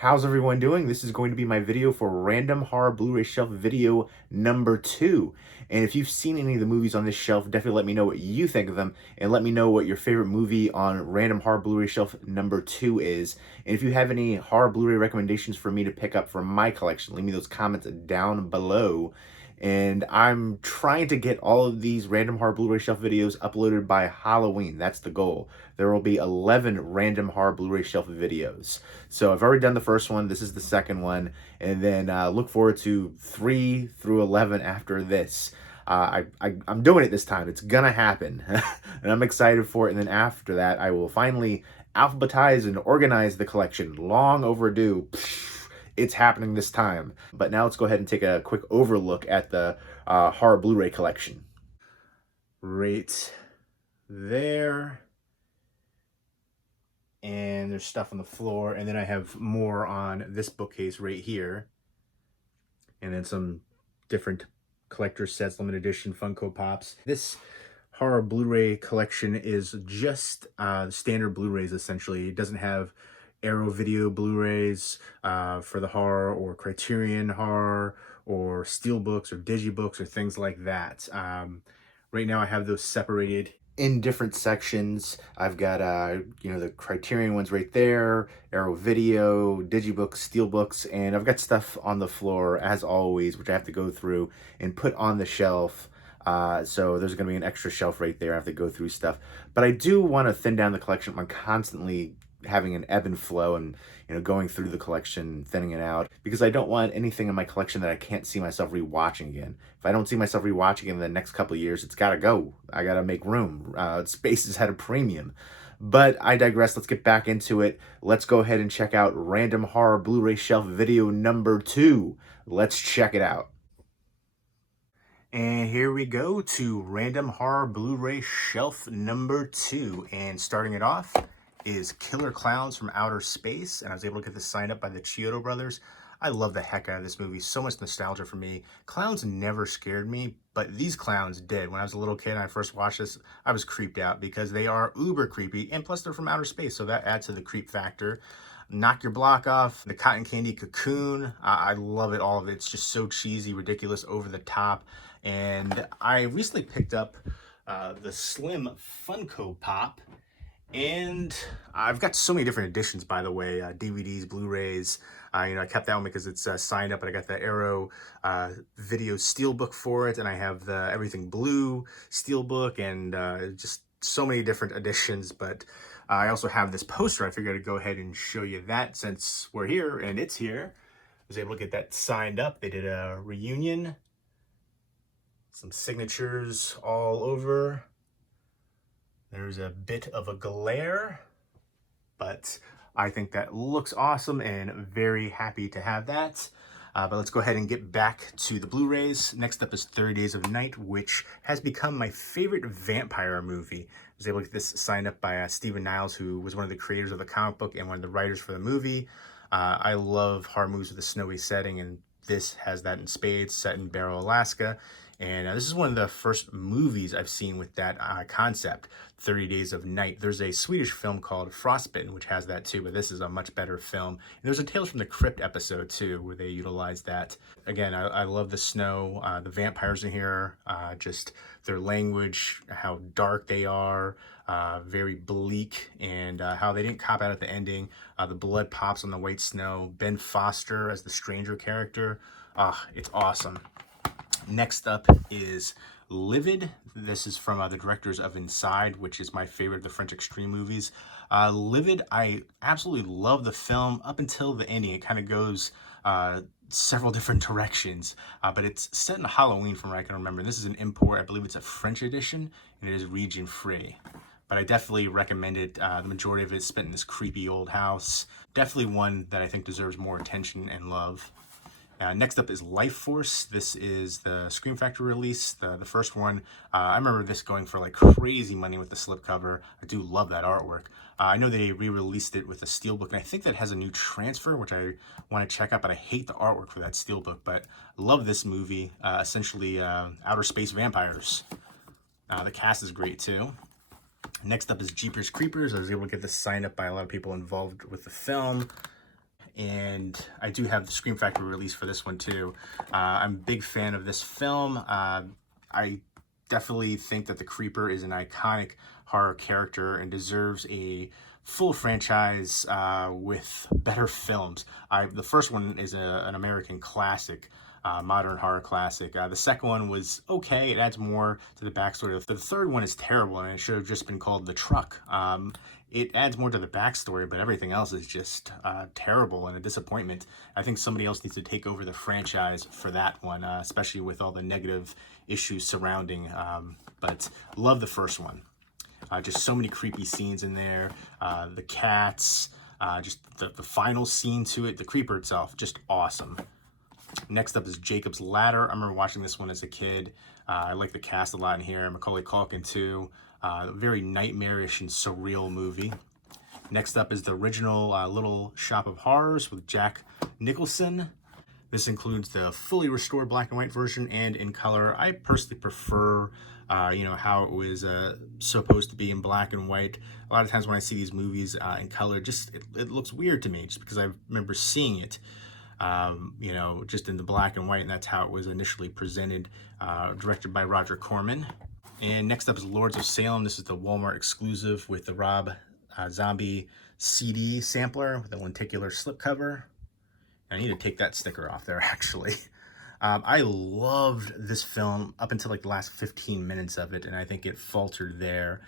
How's everyone doing? This is going to be my video for Random Horror Blu-ray Shelf video number 2. And if you've seen any of the movies on this shelf, definitely let me know what you think of them, and let me know what your favorite movie on Random Horror Blu-ray Shelf number 2 is. And if you have any horror Blu-ray recommendations for me to pick up from my collection, leave me those comments down below. And I'm trying to get all of these Random Horror Blu-ray Shelf videos uploaded by Halloween. That's the goal. There will be 11 Random Horror Blu-ray Shelf videos. So I've already done the first one. This is the second one. And then look forward to 3 through 11 after this. I'm doing it this time. It's gonna happen. And I'm excited for it. And then after that, I will finally alphabetize and organize the collection. Long overdue. It's happening this time. But now let's go ahead and take a quick overlook at the horror Blu-ray collection. Right there. And there's stuff on the floor. And then I have more on this bookcase right here. And then some different collector sets, limited edition Funko Pops. This horror Blu-ray collection is just standard Blu-rays, essentially. It doesn't have Arrow Video Blu-rays for the horror, or Criterion horror, or Steelbooks or Digibooks or things like that. Right now I have those separated in different sections. I've got the Criterion ones right there, Arrow Video, Digibooks, Steelbooks, and I've got stuff on the floor as always, which I have to go through and put on the shelf. So there's going to be an extra shelf right there. I have to go through stuff, but I do want to thin down the collection. I'm constantly having an ebb and flow, and going through the collection, thinning it out, because I don't want anything in my collection that I can't see myself rewatching again. If I don't see myself rewatching in the next couple of years, it's got to go. I got to make room. Space is at a premium. But I digress. Let's get back into it. Let's go ahead and check out Random Horror Blu-ray Shelf video number 2. Let's check it out. And here we go to Random Horror Blu-ray Shelf number 2. And starting it off is Killer Clowns from Outer Space, and I was able to get this signed up by the Chiodo brothers. I love the heck out of this movie. So much nostalgia for me. Clowns never scared me, but these clowns did. When I was a little kid and I first watched this, I was creeped out because they are uber creepy, and plus they're from outer space, so that adds to the creep factor. Knock Your Block Off, the Cotton Candy Cocoon. I love it, all of it. It's just so cheesy, ridiculous, over the top. And I recently picked up the Slim Funko Pop. And I've got so many different editions, by the way, DVDs, Blu-rays. I kept that one because it's signed up, and I got the Arrow Video Steelbook for it, and I have the Everything Blue Steelbook, and just so many different editions. But I also have this poster. I figured I'd go ahead and show you that since we're here, and it's here. I was able to get that signed up. They did a reunion, some signatures all over. There's a bit of a glare, but I think that looks awesome, and very happy to have that. But let's go ahead and get back to the Blu-rays. Next up is 30 Days of Night, which has become my favorite vampire movie. I was able to get this signed up by Stephen Niles, who was one of the creators of the comic book and one of the writers for the movie. I love horror movies with a snowy setting, and this has that in spades, set in Barrow, Alaska. And this is one of the first movies I've seen with that concept, 30 Days of Night. There's a Swedish film called Frostbitten, which has that too, but this is a much better film. And there's a Tales from the Crypt episode too, where they utilize that. Again, I love the snow, the vampires in here, just their language, how dark they are, very bleak, and how they didn't cop out at the ending. The blood pops on the white snow. Ben Foster as the stranger character. It's awesome. Next up is Livid. This is from the directors of Inside, which is my favorite of the French extreme movies. Livid, I absolutely love the film up until the ending. It kind of goes several different directions, but it's set in Halloween from what I can remember. This is an import. I believe it's a French edition, and it is region free. But I definitely recommend it. The majority of it is spent in this creepy old house. Definitely one that I think deserves more attention and love. Next up is Life Force. This is the Scream Factory release, the first one. I remember this going for like crazy money with the slipcover. I do love that artwork. I know they re-released it with a steelbook, and I think that has a new transfer, which I want to check out, but I hate the artwork for that steelbook. But I love this movie, essentially outer space vampires. The cast is great too. Next up is Jeepers Creepers. I was able to get this signed up by a lot of people involved with the film. And I do have the Scream Factory release for this one too. I'm a big fan of this film. I definitely think that the Creeper is an iconic horror character and deserves a full franchise with better films. The first one is an American classic, modern horror classic. The second one was okay. It adds more to the backstory. The third one is terrible, and it should have just been called The Truck. It adds more to the backstory, but everything else is just terrible and a disappointment. I think somebody else needs to take over the franchise for that one, especially with all the negative issues surrounding. But love the first one. Just so many creepy scenes in there. The cats, just the final scene to it, the Creeper itself, just awesome. Next up is Jacob's Ladder. I remember watching this one as a kid. I like the cast a lot in here. Macaulay Culkin too. Very nightmarish and surreal movie. Next up is the original Little Shop of Horrors with Jack Nicholson. This includes the fully restored black and white version and in color. I personally prefer how it was supposed to be in black and white. A lot of times when I see these movies in color, it looks weird to me, just because I remember seeing it just in the black and white, and that's how it was initially presented, directed by Roger Corman. And next up is Lords of Salem. This is the Walmart exclusive with the Rob Zombie CD sampler with a lenticular slipcover. I need to take that sticker off there, actually. I loved this film up until like the last 15 minutes of it, and I think it faltered there.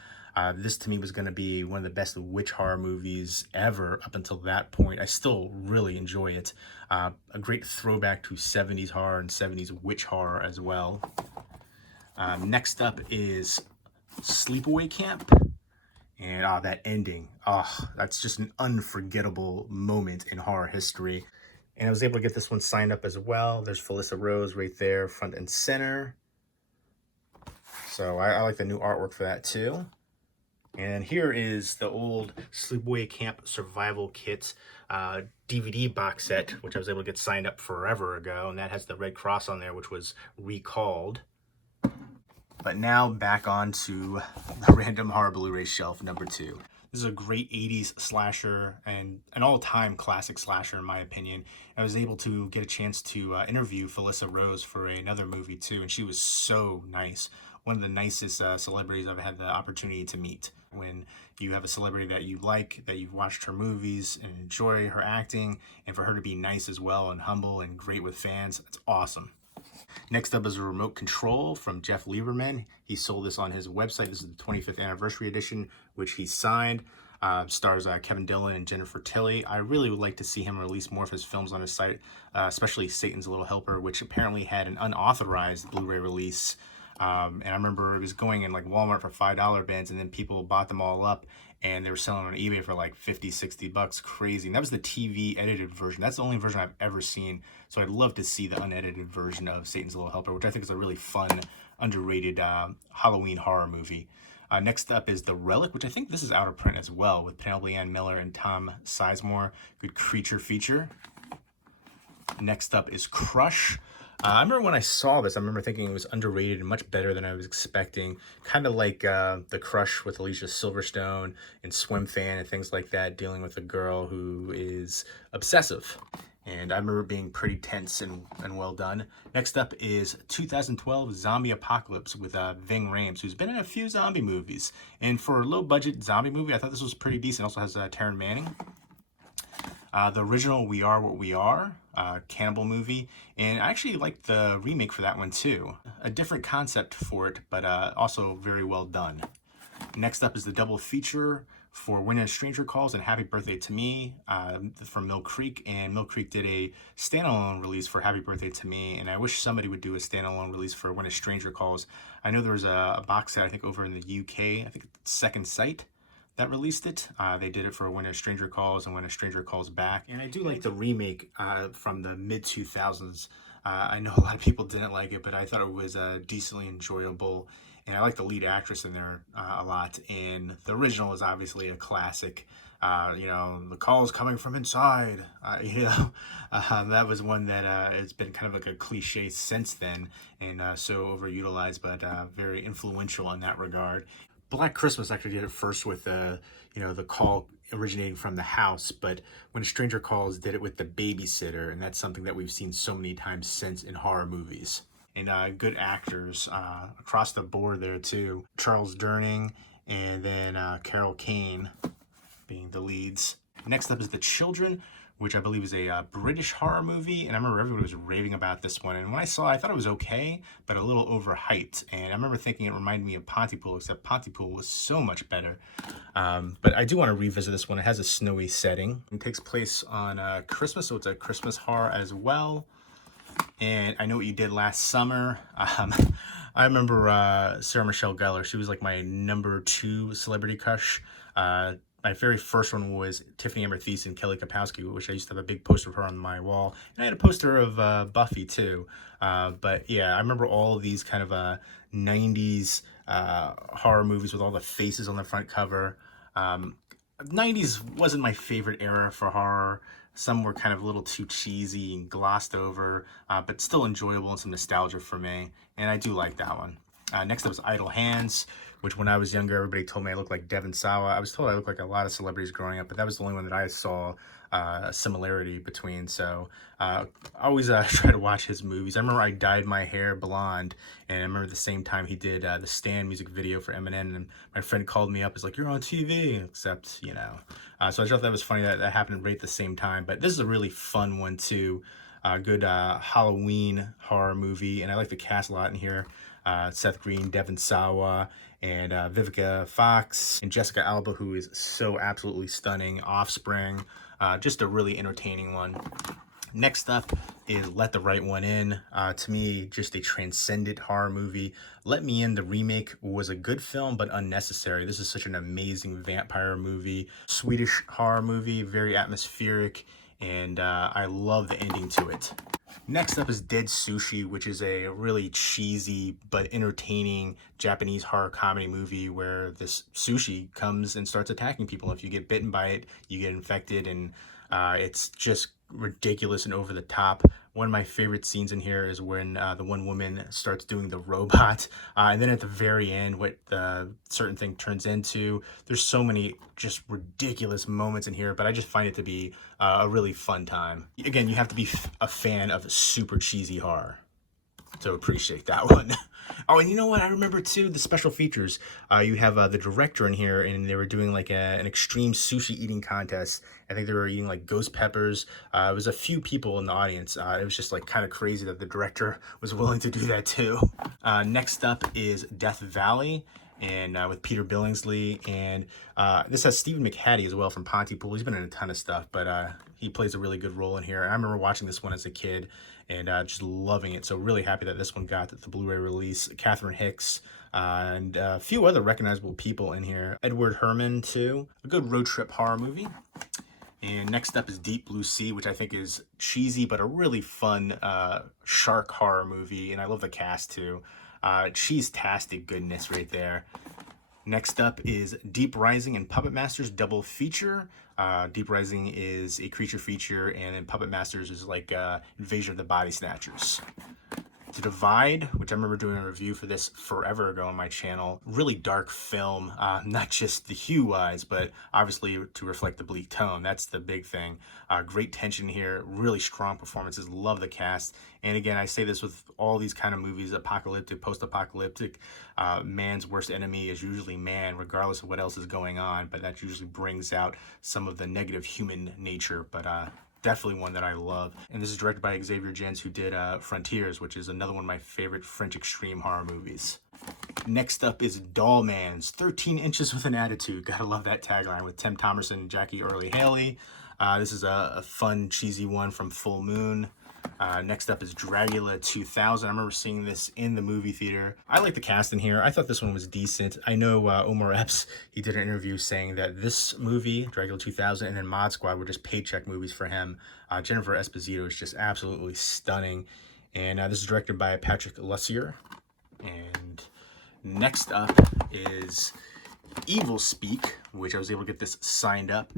This to me was going to be one of the best witch horror movies ever up until that point. I still really enjoy it. A great throwback to 70s horror and 70s witch horror as well. Next up is Sleepaway Camp. And that ending, that's just an unforgettable moment in horror history. And I was able to get this one signed up as well. There's Felissa Rose right there, front and center. So I like the new artwork for that too. And here is the old Sleepaway Camp Survival Kit DVD box set, which I was able to get signed up forever ago. And that has the Red Cross on there, which was recalled. But now back on to the Random Horror Blu-ray shelf, number 2. This is a great 80s slasher and an all-time classic slasher, in my opinion. I was able to get a chance to interview Felissa Rose for another movie, too, and she was so nice. One of the nicest celebrities I've had the opportunity to meet. When you have a celebrity that you like, that you've watched her movies and enjoy her acting, and for her to be nice as well and humble and great with fans, it's awesome. Next up is a remote control from Jeff Lieberman. He sold this on his website. This is the 25th anniversary edition, which he signed. Stars Kevin Dillon and Jennifer Tilly. I really would like to see him release more of his films on his site, especially Satan's Little Helper, which apparently had an unauthorized Blu-ray release. And I remember it was going in like Walmart for $5 bins, and then people bought them all up, and they were selling on eBay for like 50, 60 bucks. Crazy. And that was the TV edited version. That's the only version I've ever seen. So I'd love to see the unedited version of Satan's Little Helper, which I think is a really fun, underrated Halloween horror movie. Next up is The Relic, which I think this is out of print as well, with Penelope Ann Miller and Tom Sizemore. Good creature feature. Next up is Crush. I remember when I saw this, I remember thinking it was underrated and much better than I was expecting. Kind of like The Crush with Alicia Silverstone and Swim Fan and things like that, dealing with a girl who is obsessive. And I remember being pretty tense and well done. Next up is 2012 Zombie Apocalypse with Ving Rhames, who's been in a few zombie movies. And for a low-budget zombie movie, I thought this was pretty decent. Also has Taryn Manning. The original We Are What We Are, cannibal movie. And I actually liked the remake for that one too. A different concept for it, but also very well done. Next up is the double feature for When a Stranger Calls and Happy Birthday to Me from Mill Creek. And Mill Creek did a standalone release for Happy Birthday to Me, and I wish somebody would do a standalone release for When a Stranger Calls. I know there was a box set, I think, over in the UK, I think Second Sight, that released it. They did it for When a Stranger Calls and When a Stranger Calls Back. And I do like the remake from the mid-2000s. I know a lot of people didn't like it, but I thought it was decently enjoyable. And I like the lead actress in there a lot. And the original is obviously a classic. The calls coming from inside. That was one that it's been kind of like a cliche since then, and so overutilized, but very influential in that regard. Black Christmas actually did it first with the call originating from the house, but When a Stranger Calls did it with the babysitter, and that's something that we've seen so many times since in horror movies. And good actors across the board there too. Charles Durning and then Carol Kane being the leads. Next up is The Children, which I believe is a British horror movie, and I remember everybody was raving about this one, and when I saw it, I thought it was okay, but a little overhyped, and I remember thinking it reminded me of Pontypool, except Pontypool was so much better. But I do want to revisit this one. It has a snowy setting. It takes place on Christmas, so it's a Christmas horror as well. And I Know What You Did Last Summer. I remember Sarah Michelle Gellar. She was like my #2 celebrity crush. My very first one was Tiffany Amber Thiessen and Kelly Kapowski, which I used to have a big poster of her on my wall. And I had a poster of Buffy too. But yeah, I remember all of these kind of 90s horror movies with all the faces on the front cover. 90s wasn't my favorite era for horror. Some were kind of a little too cheesy and glossed over, but still enjoyable and some nostalgia for me. And I do like that one. Next up was Idle Hands, which when I was younger, everybody told me I looked like Devon Sawa. I was told I looked like a lot of celebrities growing up, but that was the only one that I saw a similarity between. So I always try to watch his movies. I remember I dyed my hair blonde, and I remember the same time he did the Stan music video for Eminem, and my friend called me up, was like, "You're on TV," except, so I thought that was funny that that happened right at the same time. But this is a really fun one too. Good Halloween horror movie, and I like the cast a lot in here. Seth Green, Devon Sawa, and Vivica Fox, and Jessica Alba, who is so absolutely stunning. Offspring, just a really entertaining one. Next up is Let the Right One In. To me, just a transcendent horror movie. Let Me In, the remake, was a good film, but unnecessary. This is such an amazing vampire movie. Swedish horror movie, very atmospheric, and I love the ending to it. Next up is Dead Sushi, which is a really cheesy but entertaining Japanese horror comedy movie where this sushi comes and starts attacking people. If you get bitten by it, you get infected, and it's just ridiculous and over the top. One of my favorite scenes in here is when the one woman starts doing the robot, and then at the very end, what the certain thing turns into. There's so many just ridiculous moments in here, but I just find it to be a really fun time. Again, you have to be a fan of super cheesy horror to appreciate that one. Oh, and you know what? I remember too the special features. You have the director in here, and they were doing like an extreme sushi eating contest. I think they were eating like ghost peppers. It was a few people in the audience. It was just like kind of crazy that the director was willing to do that too. Next up is Death Valley, and with Peter Billingsley, and this has Stephen McHattie as well from Pontypool. He's been in a ton of stuff, but he plays a really good role in here. I remember watching this one as a kid and just loving it. So really happy that this one got the Blu-ray release. Catherine Hicks and a few other recognizable people in here. Edward Herrmann too. A good road trip horror movie. And next up is Deep Blue Sea, which I think is cheesy but a really fun shark horror movie. And I love the cast too. Cheese-tastic goodness right there. Next up is Deep Rising and Puppet Masters double feature. Deep Rising is a creature feature, and then Puppet Masters is like Invasion of the Body Snatchers. The Divide, which I remember doing a review for this forever ago on my channel. Really dark film, not just the hue-wise, but obviously to reflect the bleak tone. That's the big thing. Great tension here, really strong performances, love the cast. And again, I say this with all these kind of movies, apocalyptic, post-apocalyptic, man's worst enemy is usually man, regardless of what else is going on, but that usually brings out some of the negative human nature, but definitely one that I love. And this is directed by Xavier Gens, who did Frontiers, which is another one of my favorite French extreme horror movies. Next up is Doll Man's 13 Inches with an Attitude. Gotta love that tagline with Tim Thomerson and Jackie Earle Haley. This is a fun, cheesy one from Full Moon. Next up is Dragula 2000. I remember seeing this in the movie theater. I like the cast in here. I thought this one was decent. I know Omar Epps, he did an interview saying that this movie, Dragula 2000, and then Mod Squad were just paycheck movies for him. Jennifer Esposito is just absolutely stunning. And this is directed by Patrick Lussier. And next up is Evil Speak, which I was able to get this signed up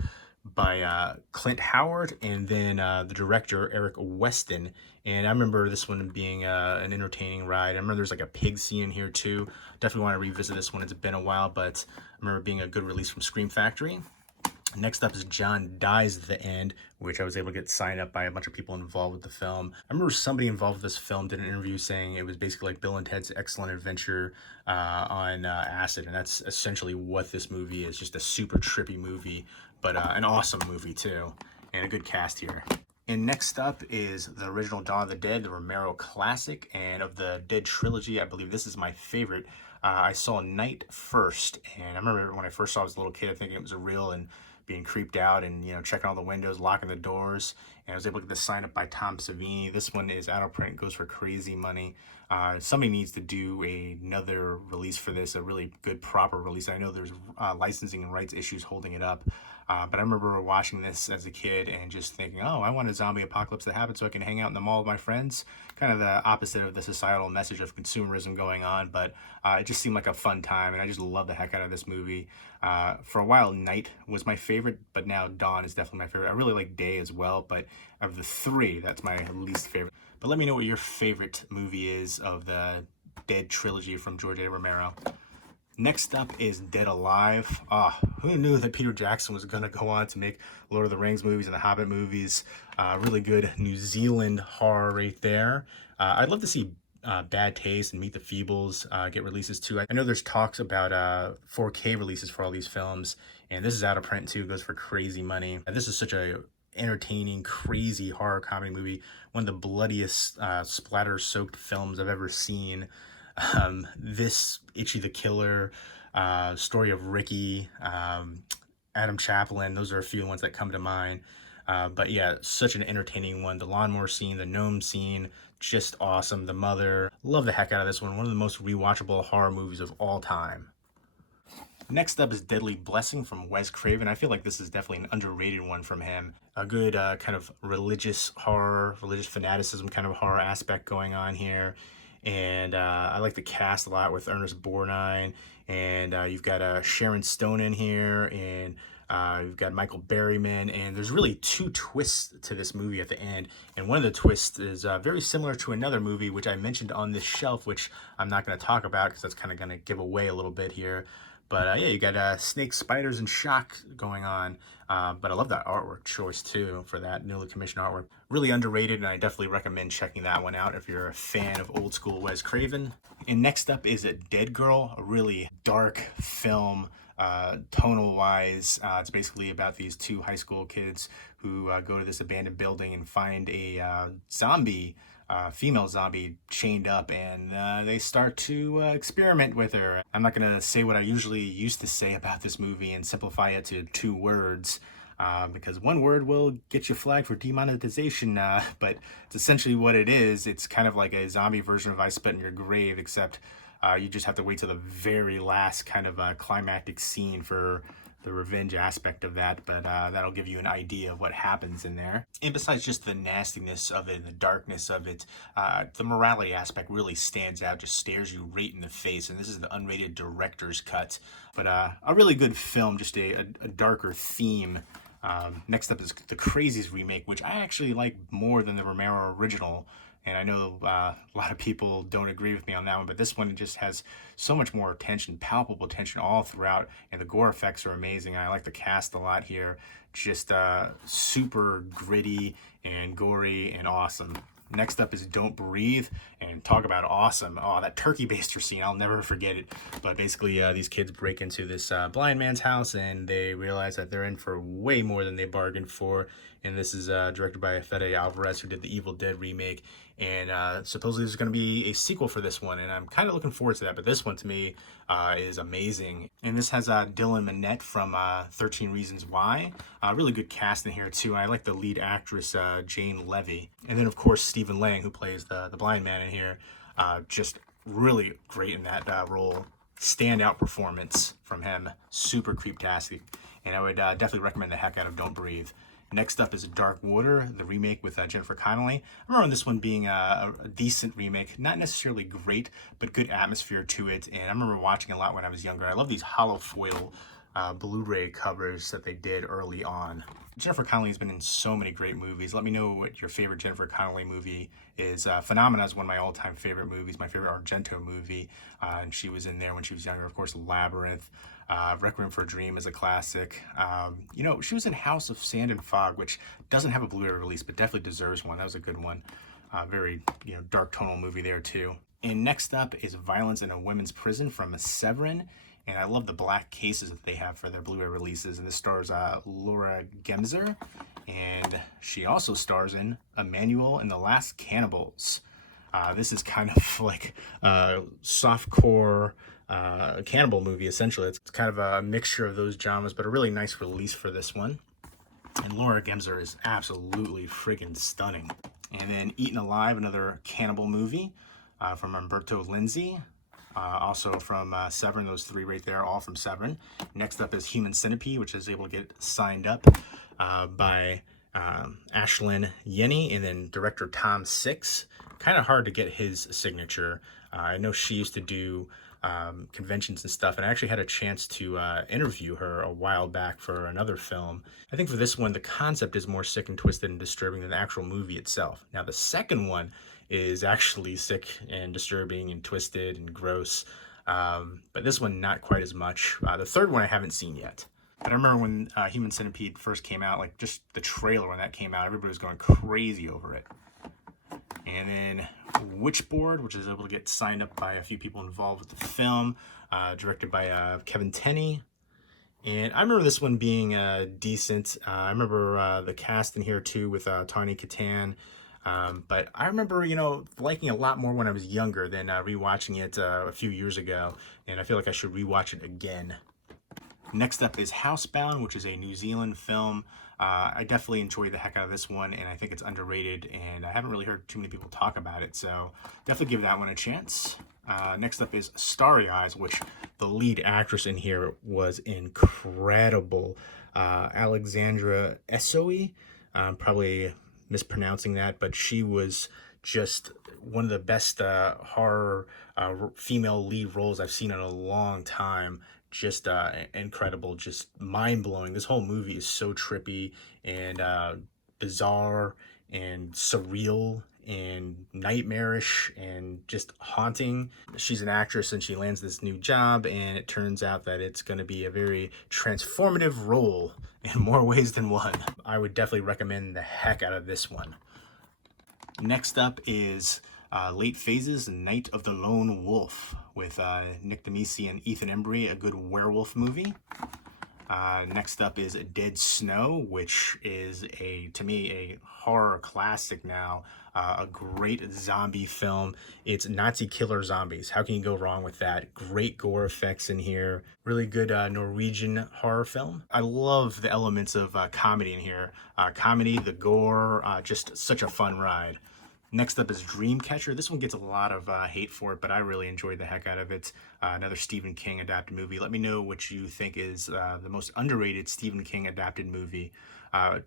by Clint Howard, and then the director Eric Weston. And I remember this one being an entertaining ride. I remember there's like a pig scene in here too. Definitely want to revisit this one. It's been a while, but I remember being a good release from Scream Factory. Next up is John Dies at the End, which I was able to get signed up by a bunch of people involved with the film. I remember somebody involved with this film did an interview saying it was basically like Bill and Ted's Excellent Adventure on acid, and that's essentially what this movie is. Just a super trippy movie, but an awesome movie too, and a good cast here. And next up is the original Dawn of the Dead, the Romero classic, and of the Dead trilogy, I believe this is my favorite. I saw Night first, and I remember when I first saw it as a little kid, thinking it was a real and being creeped out and, you know, checking all the windows, locking the doors. And I was able to get this signed up by Tom Savini. This one is out of print, goes for crazy money. Somebody needs to do another release for this, a really good, proper release. I know there's licensing and rights issues holding it up. But I remember watching this as a kid and just thinking, oh, I want a zombie apocalypse to happen so I can hang out in the mall with my friends. Kind of the opposite of the societal message of consumerism going on, but it just seemed like a fun time, and I just love the heck out of this movie. For a while, Night was my favorite, but now Dawn is definitely my favorite. I really like Day as well, but of the three, that's my least favorite. But let me know what your favorite movie is of the Dead trilogy from George A. Romero. Next up is Dead Alive. Who knew that Peter Jackson was going to go on to make Lord of the Rings movies and the Hobbit movies? Really good New Zealand horror right there. I'd love to see Bad Taste and Meet the Feebles get releases too. I know there's talks about 4K releases for all these films, and this is out of print too. It goes for crazy money. This is such a entertaining, crazy horror comedy movie. One of the bloodiest splatter-soaked films I've ever seen. This Itchy the Killer, story of Ricky, Adam Chaplin, those are a few ones that come to mind. But yeah, such an entertaining one. The lawnmower scene, the gnome scene, just awesome. The Mother, love the heck out of this one. One of the most rewatchable horror movies of all time. Next up is Deadly Blessing from Wes Craven. I feel like this is definitely an underrated one from him. A good kind of religious horror, religious fanaticism kind of horror aspect going on here. And I like the cast a lot with Ernest Borgnine, and you've got Sharon Stone in here, and you've got Michael Berryman, and there's really two twists to this movie at the end. And one of the twists is very similar to another movie which I mentioned on this shelf, which I'm not going to talk about because that's kind of going to give away a little bit here. But yeah, you got snakes, spiders, and shock going on. But I love that artwork choice too for that newly commissioned artwork. Really underrated, and I definitely recommend checking that one out if you're a fan of old school Wes Craven. And next up is a Dead Girl, a really dark film, tonal wise. It's basically about these two high school kids who go to this abandoned building and find a zombie. Female zombie chained up, and they start to experiment with her. I'm not gonna say what I usually used to say about this movie and simplify it to 2 words, because one word will get you flagged for demonetization, but it's essentially what it is. It's kind of like a zombie version of I Spit in Your Grave, except you just have to wait till the very last kind of climactic scene for the revenge aspect of that, but that'll give you an idea of what happens in there. And besides just the nastiness of it and the darkness of it, the morality aspect really stands out, just stares you right in the face, and this is the unrated director's cut. But a really good film, just a darker theme. Next up is the Crazies remake, which I actually like more than the Romero original. And I know a lot of people don't agree with me on that one, but this one just has so much more tension, palpable tension all throughout, and the gore effects are amazing. I like the cast a lot here. Just super gritty and gory and awesome. Next up is Don't Breathe, and talk about awesome. Oh, that turkey baster scene, I'll never forget it. But basically, these kids break into this blind man's house, and they realize that they're in for way more than they bargained for. And this is directed by Fede Alvarez, who did the Evil Dead remake. And supposedly there's going to be a sequel for this one, and I'm kind of looking forward to that. But this one, to me, is amazing. And this has Dylan Minnette from 13 Reasons Why. Really good cast in here, too. I like the lead actress, Jane Levy. And then, of course, Stephen Lang, who plays the blind man in here. Just really great in that role. Standout performance from him. Super creeptastic. And I would definitely recommend the heck out of Don't Breathe. Next up is Dark Water, the remake with Jennifer Connelly. I remember this one being a decent remake, not necessarily great, but good atmosphere to it. And I remember watching a lot when I was younger. I love these hollow foil Blu-ray covers that they did early on. Jennifer Connelly has been in so many great movies. Let me know what your favorite Jennifer Connelly movie is. Phenomena is one of my all-time favorite movies, my favorite Argento movie, and she was in there when she was younger. Of course, Labyrinth, Requiem for a Dream is a classic. You know, she was in House of Sand and Fog, which doesn't have a Blu-ray release, but definitely deserves one. That was a good one. Very, you know, dark tonal movie there too. And next up is Violence in a Women's Prison from Severin. And I love the black cases that they have for their Blu-ray releases. And this stars Laura Gemser. And she also stars in Emmanuel and the Last Cannibals. This is kind of like a softcore cannibal movie, essentially. It's kind of a mixture of those genres, but a really nice release for this one. And Laura Gemser is absolutely friggin' stunning. And then Eaten Alive, another cannibal movie from Umberto Lenzi. Also from Severin, those three right there, all from Severin. Next up is Human Centipede, which is able to get signed up by Ashlyn Yenny, and then director Tom Six. Kind of hard to get his signature. I know she used to do conventions and stuff, and I actually had a chance to interview her a while back for another film. I think for this one, the concept is more sick and twisted and disturbing than the actual movie itself. Now, the second one is actually sick and disturbing and twisted and gross, but this one not quite as much. The third one I haven't seen yet. But I remember when Human Centipede first came out, like just the trailer when that came out, everybody was going crazy over it. And then Witchboard, which is able to get signed up by a few people involved with the film, directed by Kevin Tenney. And I remember this one being decent. I remember the cast in here too with Tawny Kitaen. But I remember, you know, liking it a lot more when I was younger than rewatching it a few years ago. And I feel like I should rewatch it again. Next up is Housebound, which is a New Zealand film. I definitely enjoyed the heck out of this one, and I think it's underrated, and I haven't really heard too many people talk about it, so definitely give that one a chance. Next up is Starry Eyes, which the lead actress in here was incredible. Alexandra Essoe, probably mispronouncing that, but she was just one of the best horror female lead roles I've seen in a long time. Just incredible, just mind-blowing. This whole movie is so trippy and bizarre and surreal and nightmarish and just haunting. She's an actress and she lands this new job, and it turns out that it's going to be a very transformative role in more ways than one. I would definitely recommend the heck out of this one. Next up is Late Phases, Night of the Lone Wolf, with Nick Demisi and Ethan Embry, a good werewolf movie. Next up is Dead Snow, which is, to me, a horror classic now. A great zombie film. It's Nazi killer zombies. How can you go wrong with that? Great gore effects in here. Really good Norwegian horror film. I love the elements of comedy in here. Comedy, the gore, just such a fun ride. Next up is Dreamcatcher. This one gets a lot of hate for it, but I really enjoyed the heck out of it. Another Stephen King adapted movie. Let me know what you think is the most underrated Stephen King adapted movie.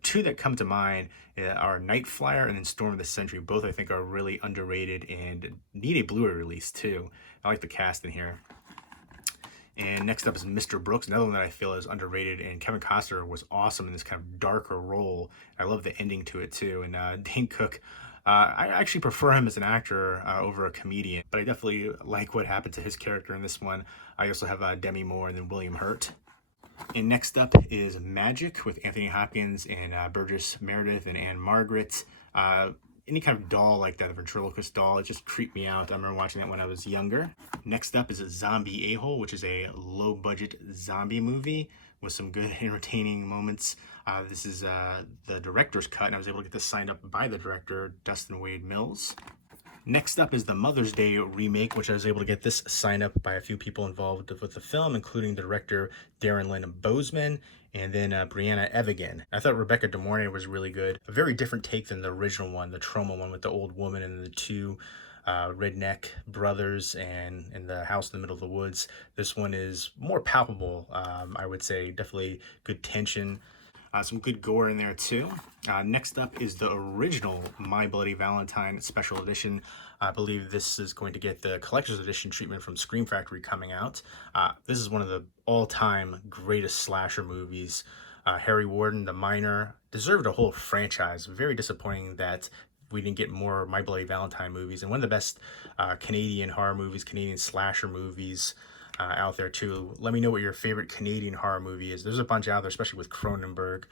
Two that come to mind are Night Flyer and then Storm of the Century. Both I think are really underrated and need a Blu-ray release too. I like the cast in here. And next up is Mr. Brooks, another one that I feel is underrated, and Kevin Costner was awesome in this kind of darker role. I love the ending to it too. And Dane Cook, I actually prefer him as an actor over a comedian, but I definitely like what happened to his character in this one. I also have Demi Moore and then William Hurt. And next up is Magic with Anthony Hopkins and Burgess Meredith and Anne Margaret. Any kind of doll like that, a ventriloquist doll, it just creeped me out. I remember watching that when I was younger. Next up is a Zombie A-Hole, which is a low-budget zombie movie with some good entertaining moments. This is the director's cut, and I was able to get this signed up by the director, Dustin Wade Mills. Next up is the Mother's Day remake, which I was able to get this signed up by a few people involved with the film, including the director Darren Lynn Bozeman and then Brianna Evigan. I thought Rebecca De Mornay was really good. A very different take than the original one, the Troma one with the old woman and the two redneck brothers and in the house in the middle of the woods. This one is more palpable, I would say. Definitely good tension. Some good gore in there too. Next up is the original My Bloody Valentine Special Edition. I believe this is going to get the collector's edition treatment from Scream Factory coming out. This is one of the all-time greatest slasher movies. Harry Warden, the Miner, deserved a whole franchise. Very disappointing that we didn't get more My Bloody Valentine movies. And one of the best Canadian horror movies, Canadian slasher movies out there too. Let me know what your favorite Canadian horror movie is. There's a bunch out there, especially with Cronenberg.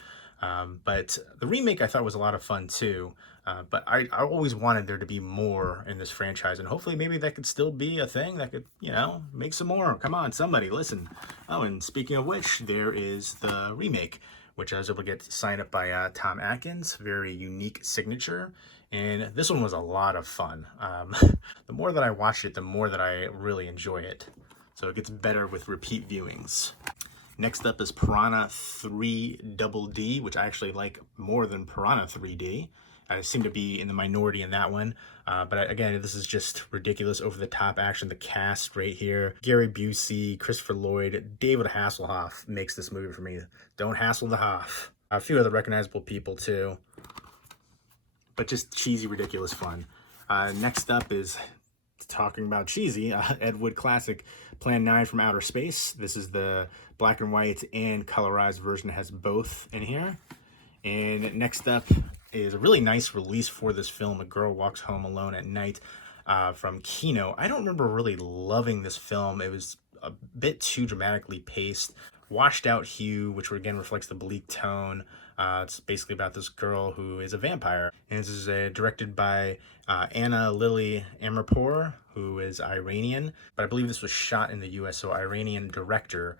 But the remake I thought was a lot of fun too. But I always wanted there to be more in this franchise, and hopefully maybe that could still be a thing that could, you know, make some more. Come on, somebody, listen. Oh, and speaking of which, there is the remake, which I was able to get signed up by Tom Atkins. Very unique signature. And this one was a lot of fun. The more that I watch it, the more that I really enjoy it. So it gets better with repeat viewings. Next up is Piranha 3 Double D, which I actually like more than Piranha 3D. I seem to be in the minority in that one. But again, this is just ridiculous, over-the-top action. The cast right here. Gary Busey, Christopher Lloyd, David Hasselhoff makes this movie for me. Don't hassle the Hoff. A few other recognizable people too. But just cheesy, ridiculous fun. Next up is, talking about cheesy, Ed Wood classic, Plan 9 from Outer Space. This is the black and white and colorized version. It has both in here. And next up is a really nice release for this film, A Girl Walks Home Alone at Night, from Kino. I don't remember really loving this film. It was a bit too dramatically paced. Washed out hue, which again reflects the bleak tone. It's basically about this girl who is a vampire. And this is directed by Anna Lily Amirpour, who is Iranian. But I believe this was shot in the U.S., so Iranian director,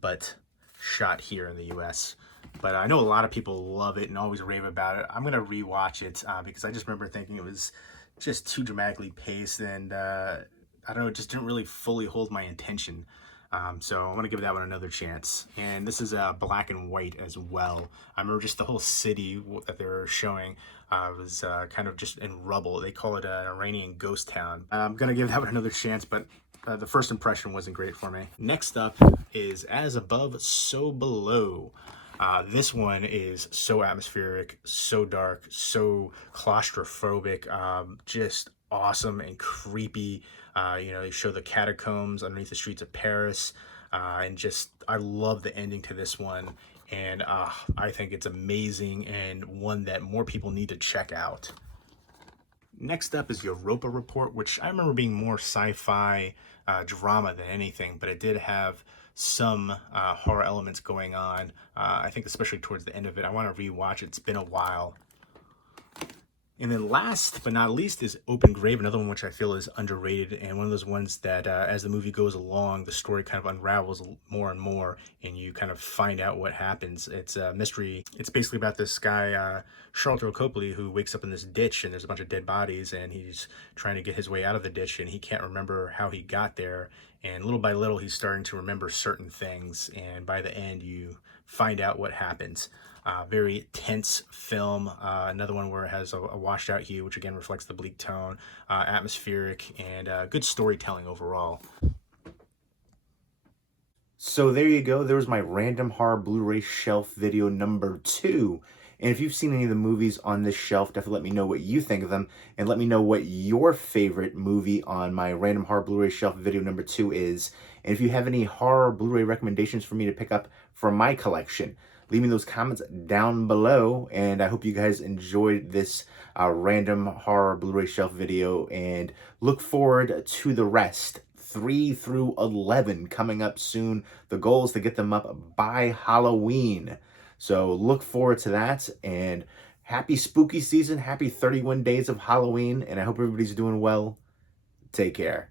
but shot here in the U.S. But I know a lot of people love it and always rave about it. I'm going to rewatch it because I just remember thinking it was just too dramatically paced, and I don't know, it just didn't really fully hold my attention. So I'm going to give that one another chance. And this is black and white as well. I remember just the whole city that they were showing was kind of just in rubble. They call it an Iranian ghost town. I'm going to give that one another chance, but the first impression wasn't great for me. Next up is As Above, So Below. This one is so atmospheric, so dark, so claustrophobic, just awesome and creepy. You know, they show the catacombs underneath the streets of Paris, and just, I love the ending to this one, and I think it's amazing and one that more people need to check out. Next up is Europa Report, which I remember being more sci-fi drama than anything, but it did have some horror elements going on. I think especially towards the end of it. I want to rewatch it. It's been a while. And then last but not least is Open Grave, another one which I feel is underrated, and one of those ones that as the movie goes along, the story kind of unravels more and more, and you kind of find out what happens. It's a mystery. It's basically about this guy, Charlton Copley, who wakes up in this ditch, and there's a bunch of dead bodies, and he's trying to get his way out of the ditch, and he can't remember how he got there. And little by little, he's starting to remember certain things, and by the end, you find out what happens. Very tense film. Another one where it has a washed out hue, which again reflects the bleak tone, atmospheric, and good storytelling overall. So there you go. There was my random horror Blu-ray shelf video number 2. And if you've seen any of the movies on this shelf, definitely let me know what you think of them. And let me know what your favorite movie on my random horror Blu-ray shelf video number 2 is. And if you have any horror Blu-ray recommendations for me to pick up from my collection, leave me those comments down below. And I hope you guys enjoyed this random horror Blu-ray shelf video. And look forward to the rest. 3 through 11 coming up soon. The goal is to get them up by Halloween. So look forward to that, and happy spooky season, happy 31 days of Halloween, and I hope everybody's doing well. Take care.